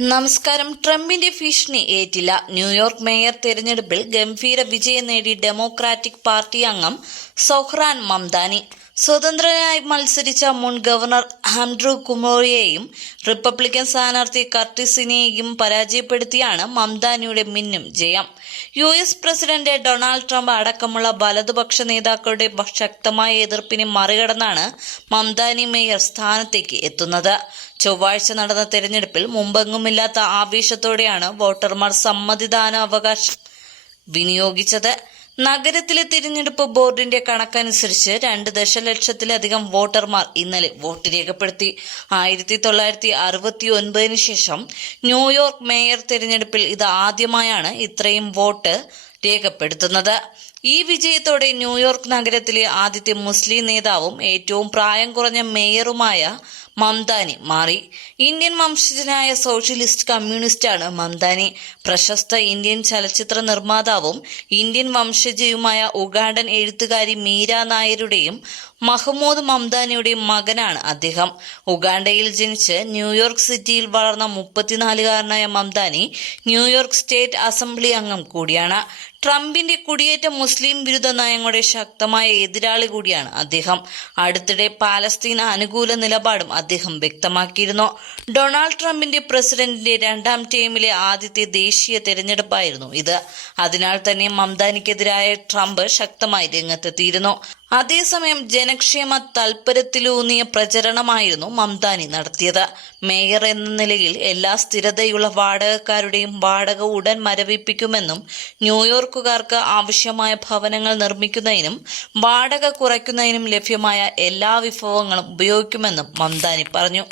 നമസ്കാരം. ട്രംപിന്റെ ഭീഷണി ഏറ്റില്ല. ന്യൂയോർക്ക് മേയർ തെരഞ്ഞെടുപ്പിൽ ഗംഭീര വിജയം നേടി ഡെമോക്രാറ്റിക് പാർട്ടി അംഗം സൊഹ്റാൻ മംദാനി. സ്വതന്ത്രനായി മത്സരിച്ച മുൻ ഗവർണർ ആൻഡ്രൂ കുമോറിയെയും റിപ്പബ്ലിക്കൻ സ്ഥാനാർത്ഥി കർട്ടിസിനെയും പരാജയപ്പെടുത്തിയാണ് മംദാനിയുടെ മിന്നും ജയം. U S president Donald Trump അടക്കമുള്ള വലതുപക്ഷ നേതാക്കളുടെ ശക്തമായ എതിർപ്പിനെ മറികടന്നാണ് മംദാനി മേയർ സ്ഥാനത്തേക്ക് എത്തുന്നത്. ചൊവ്വാഴ്ച നടന്ന തെരഞ്ഞെടുപ്പിൽ മുമ്പെങ്ങുമില്ലാത്ത ആവേശത്തോടെയാണ് വോട്ടർമാർ സമ്മതിദാന അവകാശം വിനിയോഗിച്ചത്. നഗരത്തിലെ തിരഞ്ഞെടുപ്പ് ബോർഡിന്റെ കണക്കനുസരിച്ച് രണ്ട് ദശലക്ഷത്തിലധികം വോട്ടർമാർ ഇന്നലെ വോട്ട് രേഖപ്പെടുത്തി. ആയിരത്തി തൊള്ളായിരത്തി അറുപത്തി ഒൻപതിന് ശേഷം ന്യൂയോർക്ക് മേയർ തിരഞ്ഞെടുപ്പിൽ ഇത് ആദ്യമായാണ് ഇത്രയും വോട്ട് രേഖപ്പെടുത്തുന്നത്. ഈ വിജയത്തോടെ ന്യൂയോർക്ക് നഗരത്തിലെ ആദ്യത്തെ മുസ്ലിം നേതാവും ഏറ്റവും പ്രായം കുറഞ്ഞ മേയറുമായ മംദാനി മാറി. ഇന്ത്യൻ വംശജനായ സോഷ്യലിസ്റ്റ് കമ്മ്യൂണിസ്റ്റാണ് മംദാനി. പ്രശസ്ത ഇന്ത്യൻ ചലച്ചിത്ര നിർമ്മാതാവും ഇന്ത്യൻ വംശജയുമായ ഉഗാണ്ടൻ എഴുത്തുകാരി മീര നായരുടെയും മഹമ്മൂദ് മംദാനിയുടെയും മകനാണ് അദ്ദേഹം. ഉഗാണ്ടയിൽ ജനിച്ച് ന്യൂയോർക്ക് സിറ്റിയിൽ വളർന്ന മുപ്പത്തിനാലുകാരനായ Mamdani New York state assembly അംഗം കൂടിയാണ്. ട്രംപിന്റെ കുടിയേറ്റ മുസ്ലിം വിരുദ്ധ നയങ്ങളുടെ ശക്തമായ എതിരാളി കൂടിയാണ് അദ്ദേഹം. അടുത്തിടെ പാലസ്തീൻ അനുകൂല നിലപാടും അദ്ദേഹം വ്യക്തമാക്കിയിരുന്നു. ഡൊണാൾഡ് ട്രംപിന്റെ പ്രസിഡന്റിന്റെ രണ്ടാം ടേമിലെ ആദ്യത്തെ ദേശീയ തെരഞ്ഞെടുപ്പായിരുന്നു ഇത്. അതിനാൽ തന്നെ മംദാനിക്കെതിരായ ട്രംപ് ശക്തമായി രംഗത്തെത്തിയിരുന്നു. അതേസമയം ജനക്ഷേമ താൽപര്യത്തിലൂന്നിയ പ്രചരണമായിരുന്നു മംതാനി നടത്തിയത്. മേയർ എന്ന നിലയിൽ എല്ലാ സ്ഥിരതയുള്ള വാടകക്കാരുടെയും വാടക ഉടൻ മരവിപ്പിക്കുമെന്നും ന്യൂയോർക്കുകാർക്ക് ആവശ്യമായ ഭവനങ്ങൾ നിർമ്മിക്കുന്നതിനും വാടക കുറയ്ക്കുന്നതിനും ലഭ്യമായ എല്ലാ വിഭവങ്ങളും ഉപയോഗിക്കുമെന്നും മംതാനി പറഞ്ഞു.